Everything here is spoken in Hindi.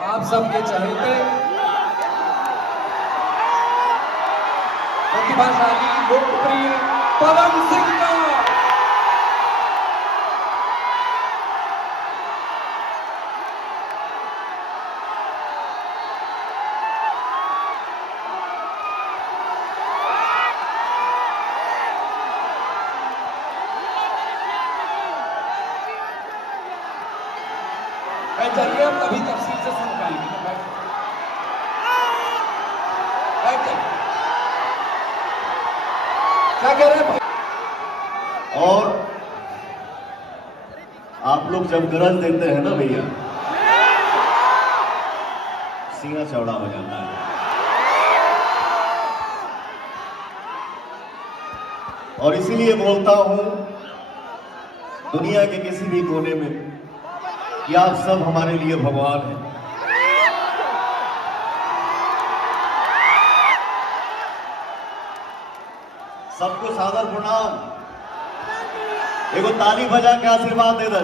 आप सबके चहेते प्रतिभाशाली लोकप्रिय पवन सिंह का चलिए आप कभी तफसील से सुन पाएंगे। क्या कह रहे हैं? और आप लोग जब गरज देते हैं ना भैया, सीना चौड़ा हो जाता है। और इसीलिए बोलता हूं दुनिया के किसी भी कोने में कि आप सब हमारे लिए भगवान हैं। सबको सादर प्रणाम। एगो ताली बजा के आशीर्वाद दे दे।